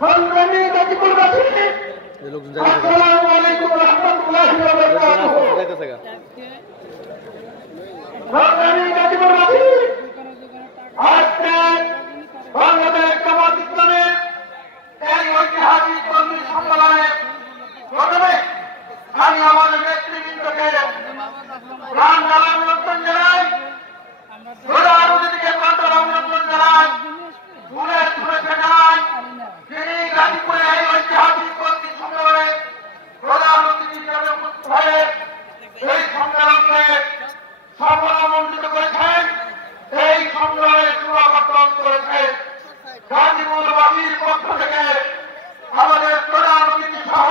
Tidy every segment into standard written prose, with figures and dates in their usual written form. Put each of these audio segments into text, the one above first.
সংগ্রামী গাজীপুরবাসী, আসসালামু আলাইকুম রাহমাতুল্লাহি ওয়া বারাকাতুহু। সংগ্রামী গাজীপুরবাসী, আজকে বাংলাদেশ জামাত ইসলামের এই ঐতিহাসিক কর্মী সম্মেলনে প্রথমে আমি আমাদের নেতৃবৃন্দকে প্রাণ ঢালা অভিনন্দন জানাই, প্রধান অতিথিকে প্রাণ ঢালা অভিনন্দন জানাই, ফুলের শুভেচ্ছা জানাই। তিনি গাজীপুরে এই ঐতিহাসিক কর্মী সম্মেলনে প্রধান অতিথি হিসেবে উপস্থিত হয়ে এই সম্মেলনকে সফলমণ্ডিত করেছেন। এই সম্মেলনে সভাপতিত্ব করেছেন গাজীপুরবাসীর পক্ষ থেকে আমাদের প্রধান অতিথি সহ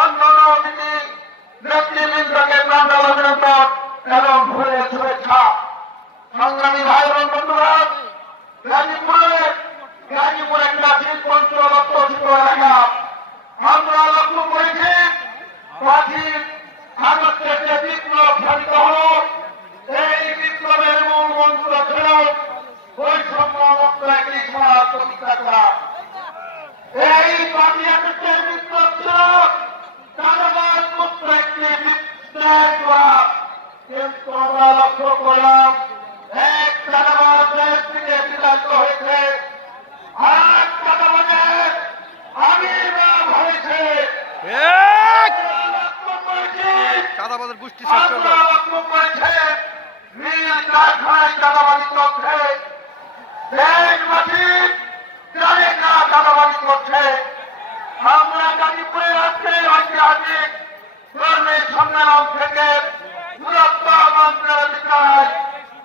অন্যান্য অতিথি নেতৃবৃন্দকে প্রাণ ঢালা অভিনন্দন এবং ফুলের শুভেচ্ছা। সংগ্রামী ভাই এবং বন্ধুরা, গাজীপুর একটা শিল্প অঞ্চল অধ্যুষিত এলাকা। আমরা লক্ষ্য করেছি প্রাচীন আগস্টের যে বিপ্লব সাধিত হল, এই বিপ্লবের মূল মন্ত্র ছিল বৈষম্য মুক্ত একটি সমাজ প্রতিষ্ঠা করা। এই প্রাচীন আগস্টের বিপ্লব ছিল চাঁদাবাজ মুক্ত একটি বিপ্লব করা। কিন্তু আমরা লক্ষ্য করলাম এক চাঁদাবাজ দেশ থেকে বিতাড়িত হয়েছে, আর চাঁদাবাজের আবির্ভাব হয়েছে। চাঁদাবাজের গোষ্ঠী লক্ষ্য করেছে নীল কারখানায় চাঁদাবাজি চলছে, দেশবাসী জানে না চাঁদাবাজি করছে। আমরা গাজীপুরের আজকের ঐতিহাসিক কর্মী সম্মেলন থেকে দূরত্ব মন্ত্রের বিচার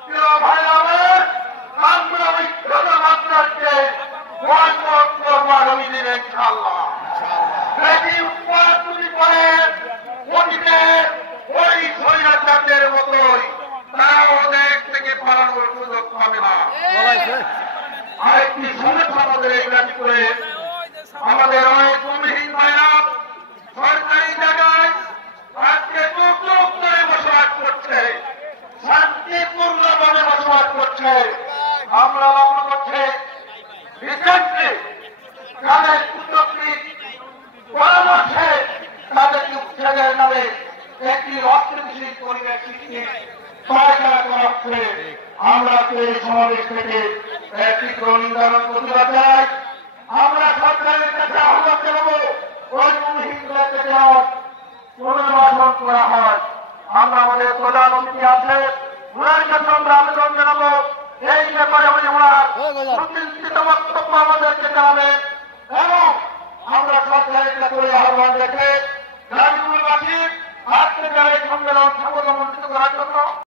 প্রিয় ভাই আমার, আমরা ওই প্রধানমন্ত্রীকে বয়কট করবো আগামী দিনে ইনশাআল্লাহ। এটি উৎপাদন করে অতীতে ওই স্বৈরাচারদের মতোই তারাও দেশ থেকে পালানোর সুযোগ পাবে না। আরেকটি সমস্যা আমাদের এই গাজীপুরে, আমাদের অনেক ভূমিহীন ভাইরা সরকারি জায়গায় আজকে যুগ যুগ ধরে বসবাস করছে, শান্তিপূর্ণভাবে বসবাস করছে। আমরা লক্ষ্য করছি রিসেন্টলি তাদের কূটনৈতিক পরামর্শে তাদেরকে উচ্ছেদের নামে একটি অস্থিতিশীল পরিবেশ সৃষ্টি পায়খানা করা হচ্ছে। আমরা এই সমাবেশ থেকে একটি নিন্দন প্রতিবাদ জানাই। আমরা সরকারের কাছে আহ্বান জানাবো ওই ভূমিহীনদেরকে যেন পুনর্বাসন করা হয়। আমরা আমাদের প্রধান অতিথি আছে, ওনার কাছে আমরা আবেদন জানাবো এই ব্যাপারে ওনার সুচিন্তিত বক্তব্য আমাদেরকে জানাবেন এবং আমরা সরকারের কাছে আহ্বান রেখে গাজীপুরবাসী আজকে এই সম্মেলন সফলমণ্ডিত করার জন্য